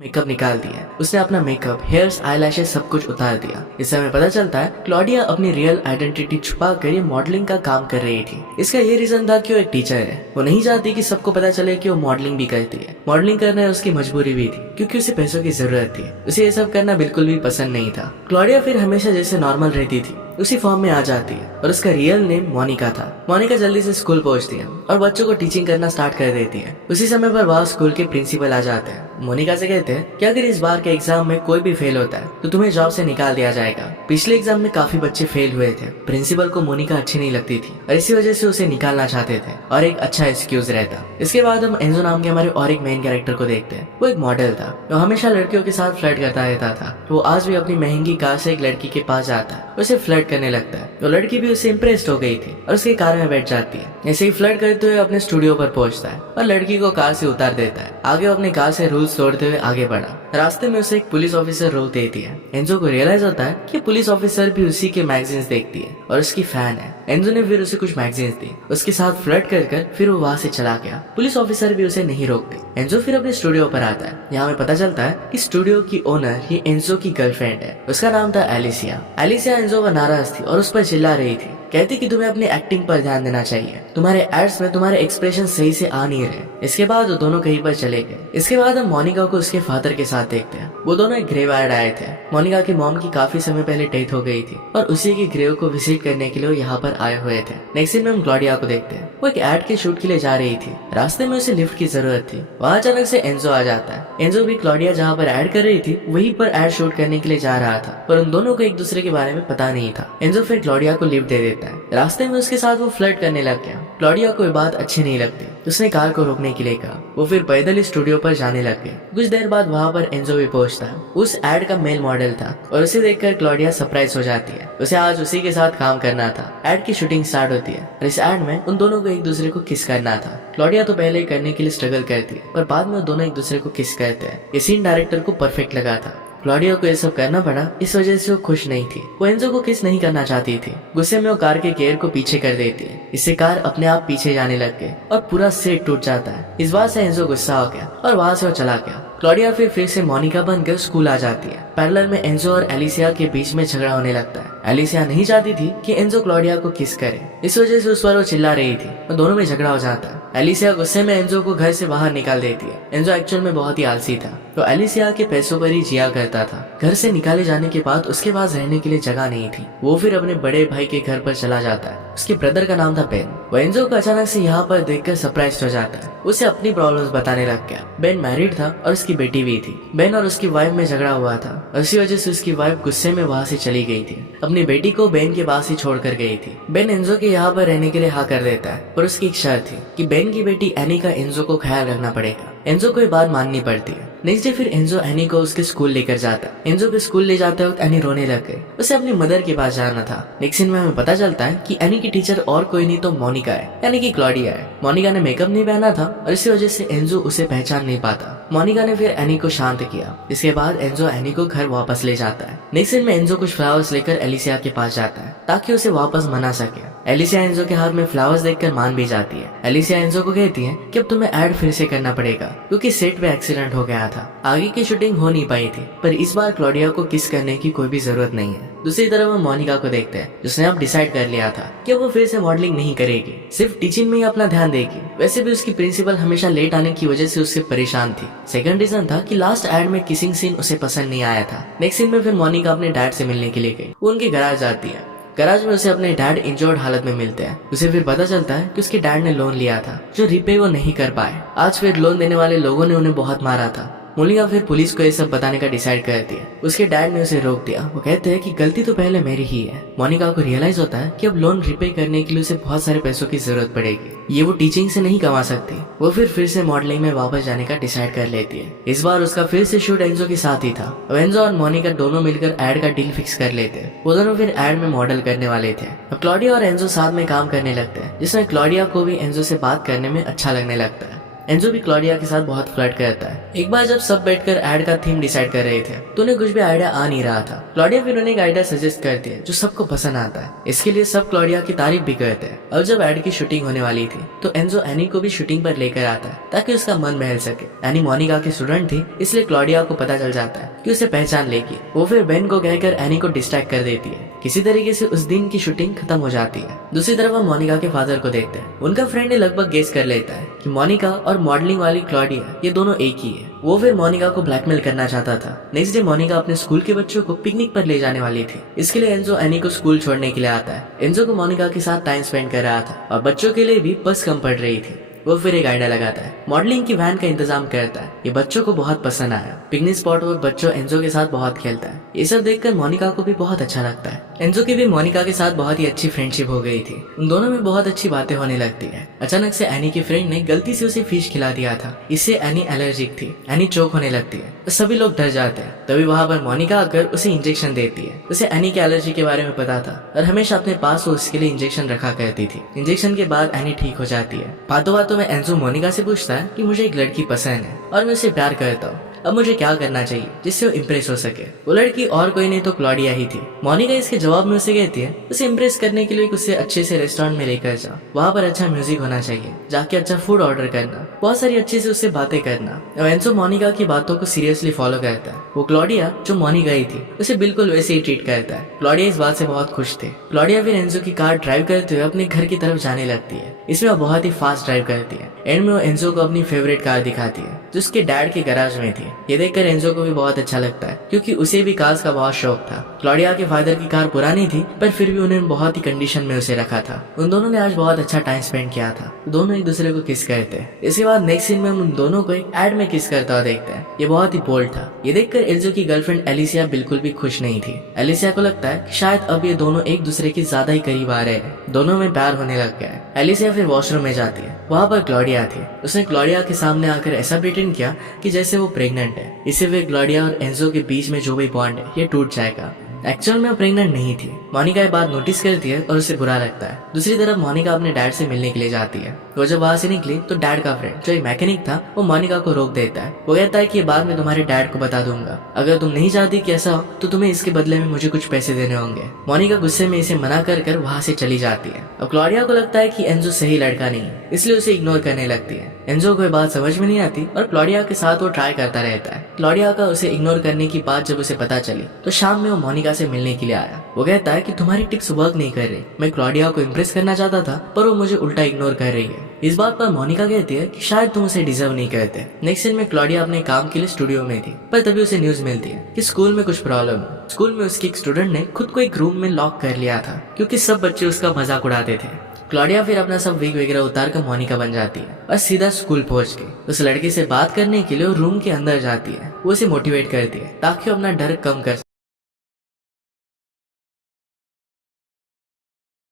Makeup निकाल दिया। उसने अपना मेकअप, हेयर्स, आईलैशेस सब कुछ उतार दिया। इससे हमें पता चलता है क्लॉडिया अपनी रियल आइडेंटिटी छुपा कर ये मॉडलिंग का काम कर रही थी। इसका ये रीजन था कि वो एक टीचर है। वो नहीं चाहती कि सबको पता चले कि वो मॉडलिंग भी करती है। मॉडलिंग करना उसकी मजबूरी भी थी क्योंकि उसे पैसों की जरूरत थी। उसे ये सब करना बिल्कुल भी पसंद नहीं था। क्लॉडिया फिर हमेशा जैसे नॉर्मल रहती थी उसी फॉर्म में आ जाती है और उसका रियल नेम मोनिका था। मोनिका जल्दी से स्कूल पहुंचती है और बच्चों को टीचिंग करना स्टार्ट कर देती है। उसी समय पर वहाँ स्कूल के प्रिंसिपल आ जाते हैं। मोनिका से कहते हैं कि अगर इस बार के एग्जाम में कोई भी फेल होता है तो तुम्हें जॉब से निकाल दिया जाएगा। पिछले एग्जाम में काफी बच्चे फेल हुए थे। प्रिंसिपल को मोनिका अच्छी नहीं लगती थी और इसी वजह से उसे निकालना चाहते थे और एक अच्छा एक्सक्यूज रहता। इसके बाद हम एंजो नाम के हमारे और एक मेन कैरेक्टर को देखते हैं। वो एक मॉडल था जो हमेशा लड़कियों के साथ फ्लर्ट करता रहता था। वो आज भी अपनी महंगी कार से एक लड़की के पास जाता है, उसे फ्लर्ट करने लगता है। तो लड़की भी उससे इम्प्रेस्ड हो गई थी और उसकी कार में बैठ जाती है। ऐसे ही फ्लर्ट करते हुए अपने स्टूडियो पर पहुंचता है और लड़की को कार से उतार देता है। आगे वो अपनी कार से रूल्स तोड़ते हुए आगे बढ़ा। रास्ते में उसे एक पुलिस ऑफिसर रोक देती है। एंजो को रियलाइज होता है कि पुलिस ऑफिसर भी उसी के मैगजीन्स देखती है और उसकी फैन है। एंजो ने फिर उसे कुछ मैगजीन्स दी, उसके साथ फ्लर्ट कर फिर वो वहाँ से चला गया। पुलिस ऑफिसर भी उसे नहीं रोकते। एंजो फिर अपने स्टूडियो पर आता है। यहाँ हमें पता चलता है कि स्टूडियो की ओनर ये एंजो की गर्लफ्रेंड है। उसका नाम था एलिसिया। एलिसिया एंजो पर नाराज थी और उस पर चिल्ला रही थी। कहती कि तुम्हें अपनी एक्टिंग पर ध्यान देना चाहिए, तुम्हारे एड्स में तुम्हारे एक्सप्रेशन सही से आ नहीं रहे। इसके बाद वो दोनों कहीं पर चले गए। इसके बाद हम मोनिका को उसके फादर के साथ देखते हैं। वो दोनों एक ग्रेव यार्ड आए थे। मोनिका की मॉम की काफी समय पहले डेथ हो गई थी और उसी के ग्रेव को विजिट करने के लिए यहाँ पर आए हुए थे। नेक्स्ट सीन में हम क्लॉडिया को देखते हैं। वो एक एड के शूट के लिए जा रही थी। रास्ते में उसे लिफ्ट की जरूरत थी। वहाँ अचानक से एंजो आ जाता है। एंजो भी क्लॉडिया जहाँ पर एड कर रही थी वहीं पर एड शूट करने के लिए जा रहा था, पर उन दोनों को एक दूसरे के बारे में पता नहीं था। एंजो फिर क्लॉडिया को लिफ्ट दे देता है। रास्ते में उसके साथ वो फ्लर्ट करने लग गया। क्लॉडिया को ये बात अच्छी नहीं लगती। उसने कार को रोकने के लिए कहा। वो फिर पैदल ही स्टूडियो पर जाने लग गए। कुछ देर बाद वहाँ पर एंजो भी पहुंचता है। उस एड का मेल मॉडल था और उसे देखकर क्लॉडिया सरप्राइज हो जाती है। उसे आज उसी के साथ काम करना था। एड की शूटिंग स्टार्ट होती है और इस एड में उन दोनों को एक दूसरे को किस करना था। क्लॉडिया तो पहले ही करने के लिए स्ट्रगल करती है पर बाद में वो दोनों एक दूसरे को किस करते हैं। ये सीन डायरेक्टर को परफेक्ट लगा था। क्लॉडिया को ये सब करना पड़ा, इस वजह से वो खुश नहीं थी। वो एंजो को किस नहीं करना चाहती थी। गुस्से में वो कार के गियर को पीछे कर देती है। इससे कार अपने आप पीछे जाने लग गई और पूरा सेट टूट जाता है। इस बात से एंजो गुस्सा हो गया और वहाँ से वो चला गया। क्लॉडिया फिर से मोनिका बनकर स्कूल आ जाती है। पैरेलल में एंजो और एलिसिया के बीच में झगड़ा होने लगता है। एलिसिया नहीं चाहती थी कि एंजो क्लॉडिया को किस करे, इस वजह से उस पर वो चिल्ला रही थी और दोनों में झगड़ा हो जाता है। एलिसिया गुस्से में एंजो को घर से बाहर निकाल देती है। एंजो एक्चुअल में बहुत ही आलसी था तो एलिसिया के पैसों पर ही जिया करता था। घर से निकाले जाने के बाद उसके पास रहने के लिए जगह नहीं थी। वो फिर अपने बड़े भाई के घर पर चला जाता है। उसके ब्रदर का नाम था बेन। वो एंजो को अचानक से यहाँ पर देखकर सरप्राइज हो जाता है। उसे अपनी प्रॉब्लम्स बताने लग गया। बेन मैरिड था और उसकी बेटी भी थी। बेन और उसकी वाइफ में झगड़ा हुआ था और इसी वजह से उसकी वाइफ गुस्से में वहाँ से चली गई थी। अपनी बेटी को बेन के पास ही छोड़ कर गई थी। बेन एंजो के यहाँ पर रहने के लिए हाँ कर देता है पर उसकी एक शर्त थी कि बेन की बेटी एनी का एंजो को ख्याल रखना पड़ेगा। एंजो को ये बात माननी पड़ती है। नेक्स्ट डे फिर एंजो एनी को उसके स्कूल लेकर जाता है। एंजो के स्कूल ले जाते वक्त एनी रोने लग गई। उसे अपनी मदर के पास जाना था। नेक्स्ट सीन में हमें पता चलता है कि एनी की टीचर और कोई नहीं तो मोनिका है, यानी कि क्लॉडिया है। मोनिका ने मेकअप नहीं पहना था और इसी वजह से एंजो उसे पहचान नहीं पाता। मोनिका ने फिर एनी को शांत किया। इसके बाद एंजो एनी को घर वापस ले जाता है। नेक्स्ट सीन में एंजो कुछ फ्लावर्स लेकर एलिसिया के पास जाता है ताकि उसे वापस मना सके। एलिसिया एंजो के हाथ में फ्लावर्स देखकर मान भी जाती है। एलिसिया एंजो को कहती है कि अब तुम्हें ऐड फिर से करना पड़ेगा क्योंकि सेट पे एक्सीडेंट हो गया था। आगे की शूटिंग हो नहीं पाई थी पर इस बार क्लॉडिया को किस करने की कोई भी जरूरत नहीं है। दूसरी तरफ हम मोनिका को देखते हैं जिसने अब डिसाइड कर लिया था कि वो फिर से मॉडलिंग नहीं करेगी, सिर्फ टीचिंग में ही अपना ध्यान देगी। वैसे भी उसकी प्रिंसिपल हमेशा लेट आने की वजह से उससे परेशान थी। सेकंड रीजन था कि लास्ट एड में किसिंग सीन उसे पसंद नहीं आया था। नेक्स्ट सीन में फिर मोनिका अपने डैड से मिलने के लिए गई। वो उनके गैराज जाती है। गैराज में उसे अपने डैड इंजर्ड हालत में मिलते हैं। उसे फिर पता चलता है कि उसके डैड ने लोन लिया था जो रिपे वो नहीं कर पाए। आज फिर लोन देने वाले लोगों ने उन्हें बहुत मारा था। मोनिका फिर पुलिस को ये सब बताने का डिसाइड करती है। उसके डैड ने उसे रोक दिया। वो कहते हैं कि गलती तो पहले मेरी ही है। मोनिका को रियलाइज होता है कि अब लोन रिपे करने के लिए उसे बहुत सारे पैसों की जरूरत पड़ेगी। ये वो टीचिंग से नहीं कमा सकती। वो फिर से मॉडलिंग में वापस जाने का डिसाइड कर लेती है। इस बार उसका फिर से शूट एंजो के साथ ही था। अब एंजो और मोनिका दोनों मिलकर एड का डील फिक्स कर लेते हैं। वो दोनों फिर एड में मॉडल करने वाले थे। अब क्लॉडिया और एंजो साथ में काम करने लगते हैं जिसमें क्लॉडिया को भी एंजो से बात करने में अच्छा लगने लगता है। एंजो भी क्लॉडिया के साथ बहुत फ्लर्ट करता है। एक बार जब सब बैठकर एड का थीम डिसाइड कर रहे थे तो उन्हें कुछ भी आइडिया आ नहीं रहा था। क्लॉडिया फिर उन्हें एक आइडिया सजेस्ट करती है जो सबको पसंद आता है। इसके लिए सब क्लॉडिया की तारीफ भी करते हैं। और जब एड की शूटिंग होने वाली थी तो एंजो एनी को भी शूटिंग पर लेकर आता है ताकि उसका मन बहल सके। एनी मोनिका की स्टूडेंट थी, इसलिए क्लॉडिया को पता चल जाता है कि उसे पहचान लेगी। वो फिर बेन को कहकर एनी को डिस्ट्रैक्ट कर देती है। किसी तरीके से उस दिन की शूटिंग खत्म हो जाती है। दूसरी तरफ हम मोनिका के फादर को देखते हैं। उनका फ्रेंड लगभग गेस कर लेता है कि मोनिका और मॉडलिंग वाली क्लॉडिया ये दोनों एक ही है। वो फिर मोनिका को ब्लैकमेल करना चाहता था। नेक्स्ट डे मोनिका अपने स्कूल के बच्चों को पिकनिक पर ले जाने वाली थी। इसके लिए एंजो एनी को स्कूल छोड़ने के लिए आता है। एंजो को मोनिका के साथ टाइम स्पेंड कर रहा था और बच्चों के लिए भी बस कम पड़ रही थी। वो फिर एक आइडिया लगाता है, मॉडलिंग की वैन का इंतजाम करता है। ये बच्चों को बहुत पसंद आया। पिकनिक स्पॉट पर बच्चों एंजो के साथ बहुत खेलता है। ये सब देखकर मोनिका को भी बहुत अच्छा लगता है। एंजो की भी मोनिका के साथ बहुत ही अच्छी फ्रेंडशिप हो गई थी। उन दोनों में बहुत अच्छी बातें होने लगती है। अचानक से एनी की फ्रेंड ने गलती से उसे फिश खिला दिया था। इससे एनी एलर्जिक थी। एनी चोक होने लगती है तो सभी लोग डर जाते हैं। तभी वहाँ पर मोनिका आकर उसे इंजेक्शन देती है। उसे एनी की एलर्जी के बारे में पता था और हमेशा अपने पास वो उसके लिए इंजेक्शन रखा करती थी। इंजेक्शन के बाद एनी ठीक हो जाती है। बातों बातों में एंजो मोनिका से पूछता है कि मुझे एक लड़की पसंद है और मैं उसे प्यार करता हूँ। अब मुझे क्या करना चाहिए जिससे वो इम्प्रेस हो सके। वो लड़की और कोई नहीं तो क्लॉडिया ही थी। मोनिका इसके जवाब में उसे कहती है उसे इम्प्रेस करने के लिए उसे अच्छे से रेस्टोरेंट में लेकर जाओ। वहाँ पर अच्छा म्यूजिक होना चाहिए, जाके अच्छा फूड ऑर्डर करना, बहुत सारी अच्छे से उससे बातें करना। और एंजो मोनिका की बातों को सीरियसली फॉलो करता है। वो क्लॉडिया जो मोनिका ही थी उसे बिल्कुल वैसे ही ट्रीट करता है। क्लॉडिया इस बात से बहुत खुश थे। क्लॉडिया फिर एंजो की कार ड्राइव करते हुए अपने घर की तरफ जाने लगती है। इसमें वो बहुत ही फास्ट ड्राइव करती है। एंड में वो एंजो को अपनी फेवरेट कार दिखाती है जो उसके डैड के गैराज में थी। ये देखकर एंजो को भी बहुत अच्छा लगता है क्योंकि उसे भी कार्स का बहुत शौक था। क्लॉडिया के फादर की कार पुरानी थी पर फिर भी उन्हें बहुत ही कंडीशन में उसे रखा था। उन दोनों ने आज बहुत अच्छा टाइम स्पेंड किया था। दोनों एक दूसरे को किस करते हैं। इसके बाद नेक्स्ट सीन में हम उन दोनों को एक एड में किस करता हुआ देखते हैं। ये बहुत ही बोल्ड था। ये देखकर एंजो की गर्लफ्रेंड एलिसिया बिल्कुल भी खुश नहीं थी। एलिसिया को लगता है कि शायद अब ये दोनों एक दूसरे के ज्यादा ही करीब आ रहे हैं। दोनों में प्यार होने लग गया है। एलिसिया फिर वॉशरूम में जाती है। वहाँ पर क्लॉडिया थी। उसने क्लॉडिया के सामने आकर ऐसा प्रिटेंड किया कि जैसे वो प्रेग्नेंट है। इससे फिर क्लॉडिया और एंजो के बीच में जो भी बॉन्ड है ये टूट जाएगा। एक्चुअल में वो प्रेग्नेंट नहीं थी। मोनिका ये बात नोटिस करती है और उसे बुरा लगता है। दूसरी तरफ मोनिका अपने डैड से मिलने के लिए जाती है। वो जब वहाँ से निकली तो डैड का फ्रेंड जो एक मैकेनिक था वो मोनिका को रोक देता है। वो कहता है कि ये बात मैं तुम्हारे डैड को बता दूंगा। अगर तुम नहीं चाहती कि ऐसा हो तो तुम्हें इसके बदले में मुझे कुछ पैसे देने होंगे। मोनिका गुस्से में इसे मना कर वहाँ से चली जाती है। और क्लॉडिया को लगता है कि एंजो सही लड़का नहीं है, इसलिए उसे इग्नोर करने लगती है। एंजो को ये बात समझ में नहीं आती और क्लॉडिया के साथ वो ट्राई करता रहता है। क्लॉडिया का उसे इग्नोर करने की बात जब उसे पता चली तो शाम में वो मोनिका से मिलने के लिए आया। वो कहता है कि तुम्हारी टिप्स वर्क नहीं कर रही। मैं क्लॉडिया को इम्प्रेस करना चाहता था पर वो मुझे उल्टा इग्नोर कर रही है। इस बात पर मोनिका कहती है कि शायद तुम उसे डिजर्व नहीं करते। नेक्स्ट सीन में क्लॉडिया अपने काम के लिए स्टूडियो में थी पर तभी उसे न्यूज मिलती है कि स्कूल में कुछ प्रॉब्लम है। स्कूल में उसके एक स्टूडेंट ने खुद को एक रूम में लॉक कर लिया था क्योंकि सब बच्चे उसका मजाक उड़ाते थे। क्लॉडिया फिर अपना सब विग वगैरह उतार कर मोनिका बन जाती है और सीधा स्कूल पहुंच के उस लड़के से बात करने के लिए वो रूम के अंदर जाती है। वो उसे मोटिवेट करती है ताकि वो अपना डर कम कर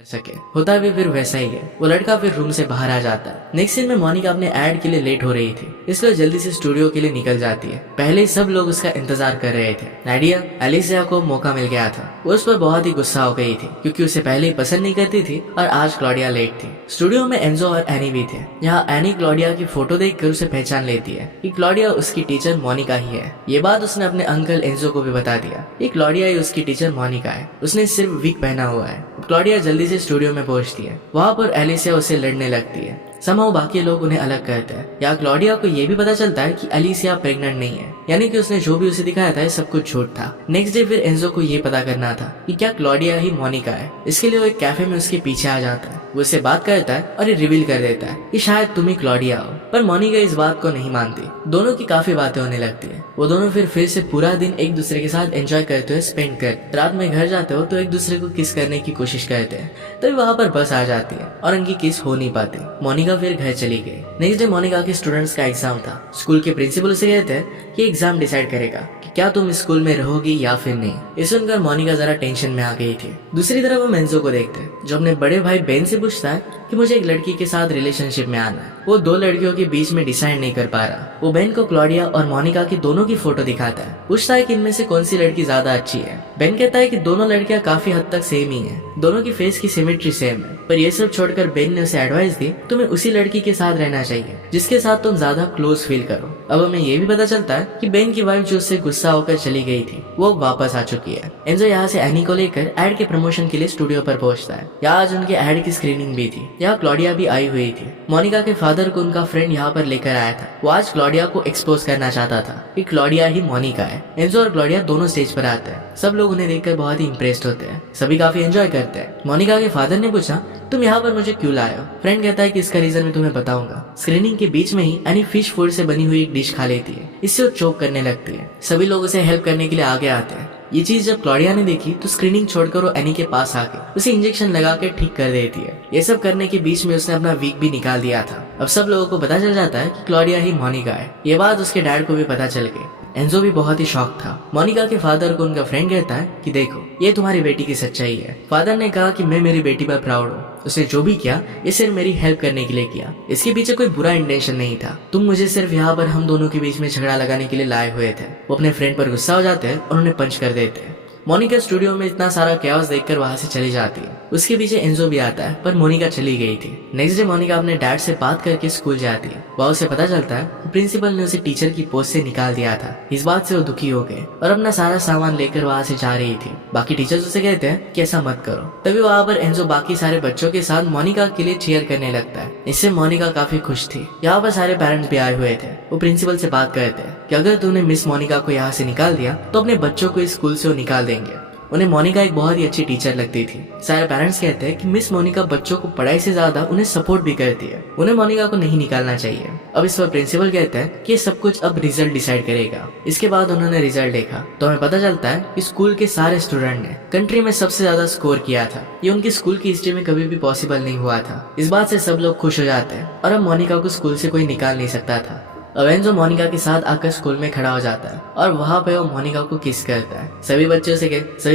सके। होता भी फिर वैसा ही है। वो लड़का फिर रूम से बाहर आ जाता है। नेक्स्ट सीन में मोनिका अपने एड के लिए लेट हो रही थी इसलिए जल्दी से स्टूडियो के लिए निकल जाती है। पहले सब लोग उसका इंतजार कर रहे थे। नाडिया एलिसिया को मौका मिल गया था। वो उस पर बहुत ही गुस्सा हो गई थी क्योंकि उसे पहले ही पसंद नहीं करती थी और आज क्लॉडिया लेट थी। स्टूडियो में एंजो और एनी भी थे। यहाँ एनी क्लॉडिया की फोटो देखकर उसे पहचान लेती है कि क्लॉडिया उसकी टीचर मोनिका ही है। ये बात उसने अपने अंकल एंजो को भी बता दिया कि क्लॉडिया ही उसकी टीचर मोनिका है। उसने सिर्फ विग पहना हुआ है। क्लॉडिया जल्दी से स्टूडियो में पहुंचती है। वहाँ पर एलिसिया उसे लड़ने लगती है। समहाउ बाकी लोग उन्हें अलग करते हैं। या क्लॉडिया को ये भी पता चलता है कि एलिसिया प्रेग्नेंट नहीं है, यानी कि उसने जो भी उसे दिखाया था सब कुछ झूठ था। नेक्स्ट डे फिर एंजो को ये पता करना था कि क्या क्लॉडिया ही मोनिका है। इसके लिए वो एक कैफे में उसके पीछे आ जाता है। वो उससे बात करता है और ये रिवील कर देता है कि शायद तुम ही क्लॉडिया हो। पर मोनिका इस बात को नहीं मानती। दोनों की काफी बातें होने लगती है। वो दोनों फिर से पूरा दिन एक दूसरे के साथ एंजॉय करते हुए स्पेंड कर रात में घर जाते हो तो एक दूसरे को किस करने की कोशिश करते हैं। तभी वहाँ पर बस आ जाती है और उनकी किस हो नहीं पाती। मोनिका फिर घर चली गई। नेक्स्ट डे मोनिका के स्टूडेंट्स का एग्जाम था। स्कूल के प्रिंसिपल उसे कहते हैं कि एग्जाम डिसाइड करेगा कि क्या तुम स्कूल में रहोगी या फिर नहीं। ये सुनकर मोनिका जरा टेंशन में आ गई थी। दूसरी तरफ हम एंजो को देखते हैं जो अपने बड़े भाई बेन से पूछता है कि मुझे एक लड़की के साथ रिलेशनशिप में आना है। वो दो लड़कियों के बीच में डिसाइड नहीं कर पा रहा। वो बेन को क्लॉडिया और मोनिका की दोनों की फोटो दिखाता है, पूछता है कि इनमें से कौन सी लड़की ज्यादा अच्छी है। बेन कहता है कि दोनों लड़कियां काफी हद तक सेम ही हैं, दोनों की फेस की सिमेट्री सेम है। पर ये सब छोड़कर बेन ने उसे एडवाइस दी, तुम्हें उसी लड़की के साथ रहना चाहिए जिसके साथ तुम ज्यादा क्लोज फील करो। अब हमें ये भी पता चलता है कि बेन की वाइफ जो उससे गुस्सा होकर चली गई थी वो वापस आ चुकी है। एंजो यहाँ से एनी को लेकर एड के प्रमोशन के लिए स्टूडियो पर पहुंचता है। यहाँ आज उनके एड की स्क्रीनिंग भी थी। यहाँ क्लॉडिया भी आई हुई थी। मोनिका के फादर को उनका फ्रेंड यहाँ पर लेकर आया था। वो आज क्लॉडिया को एक्सपोज करना चाहता था कि क्लॉडिया ही मोनिका है। एंजो और क्लॉडिया दोनों स्टेज पर आते हैं। सब लोग उन्हें देखकर बहुत ही इम्प्रेस्ड होते हैं। सभी काफी एंजॉय करते हैं। मोनिका के फादर ने पूछा, तुम यहाँ पर मुझे क्यों लाए हो? फ्रेंड कहता है कि इसका रीजन मैं तुम्हें बताऊंगा। स्क्रीनिंग के बीच में ही एनी फिश फूड से बनी हुई एक डिश खा लेती है। इससे वो चोक करने लगती है। सभी लोग उसे हेल्प करने के लिए आगे आते हैं। ये चीज जब क्लॉडिया ने देखी तो स्क्रीनिंग छोड़कर वो एनी के पास आके उसे इंजेक्शन लगा के ठीक कर देती है। ये सब करने के बीच में उसने अपना वीक भी निकाल दिया था। अब सब लोगों को पता चल जाता है कि क्लॉडिया ही मोनिका है। ये बात उसके डैड को भी पता चल गई। एंजो भी बहुत ही शॉक था। मोनिका के फादर को उनका फ्रेंड कहता है कि देखो ये तुम्हारी बेटी की सच्चाई है। फादर ने कहा कि मैं मेरी बेटी पर प्राउड हूँ। उसने जो भी किया ये सिर्फ मेरी हेल्प करने के लिए किया। इसके पीछे कोई बुरा इंटेंशन नहीं था। तुम मुझे सिर्फ यहाँ पर हम दोनों के बीच में झगड़ा लगाने के लिए लाए हुए थे। वो अपने फ्रेंड पर गुस्सा हो जाते हैं और उन्हें पंच कर देते हैं। मोनिका स्टूडियो में इतना सारा कैओस देखकर वहां से चली जाती है। उसके पीछे एंजो भी आता है पर मोनिका चली गई थी। नेक्स्ट डे मोनिका अपने डैड से बात करके स्कूल जाती है। वहाँ उसे पता चलता है कि प्रिंसिपल ने उसे टीचर की पोस्ट से निकाल दिया था। इस बात से वो दुखी हो गए और अपना सारा सामान लेकर वहाँ से जा रही थी। बाकी टीचर्स उसे कहते हैं कि ऐसा मत करो। तभी वहाँ पर एंजो बाकी सारे बच्चों के साथ मोनिका के लिए चीयर करने लगता है। इससे मोनिका काफी खुश थी। यहाँ पर सारे पेरेंट्स भी आए हुए थे। वो प्रिंसिपल से बात करते हैं कि अगर तूने मिस मोनिका को यहाँ से निकाल दिया तो अपने बच्चों को इस स्कूल से वो निकाल देंगे। उन्हें मोनिका एक बहुत ही अच्छी टीचर लगती थी। सारे पेरेंट्स कहते हैं कि मिस मोनिका बच्चों को पढ़ाई से ज्यादा उन्हें सपोर्ट भी करती है। उन्हें मोनिका को नहीं निकालना चाहिए। अब इस पर प्रिंसिपल कहते हैं कि सब कुछ अब रिजल्ट डिसाइड करेगा। इसके बाद उन्होंने रिजल्ट देखा तो हमें पता चलता है कि स्कूल के सारे स्टूडेंट ने कंट्री में सबसे ज्यादा स्कोर किया था। ये उनकी स्कूल की हिस्ट्री में कभी भी पॉसिबल नहीं हुआ था। इस बात से सब लोग खुश हो जाते हैं और अब मोनिका को स्कूल से कोई निकाल नहीं सकता था। अब एंजो मोनिका के साथ आकर स्कूल में खड़ा हो जाता है और वहाँ पे वो मोनिका को किस करता है। सभी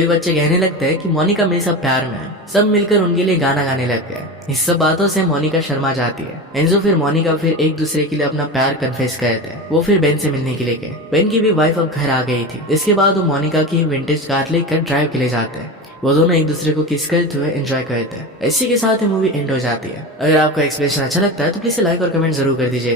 बच्चे कहने लगते हैं कि मोनिका मेरे साथ प्यार में है। सब मिलकर उनके लिए गाना गाने लग गए। इस सब बातों से मोनिका शर्मा जाती है। एंजो फिर मोनिका फिर एक दूसरे के लिए अपना प्यार कन्फेस करते हैं। वो फिर बेन से मिलने के लिए गए। बेन की भी वाइफ अब घर आ गई थी। इसके बाद वो मोनिका की विंटेज कार लेकर ड्राइव के लिए जाते हैं। वो दोनों एक दूसरे को किस करते हुए एंजॉय करते हैं। इसी के साथ ही मूवी एंड हो जाती है। अगर आपको एक्सप्लेनेशन अच्छा लगता है तो प्लीज लाइक और कमेंट जरूर कर दीजिएगा।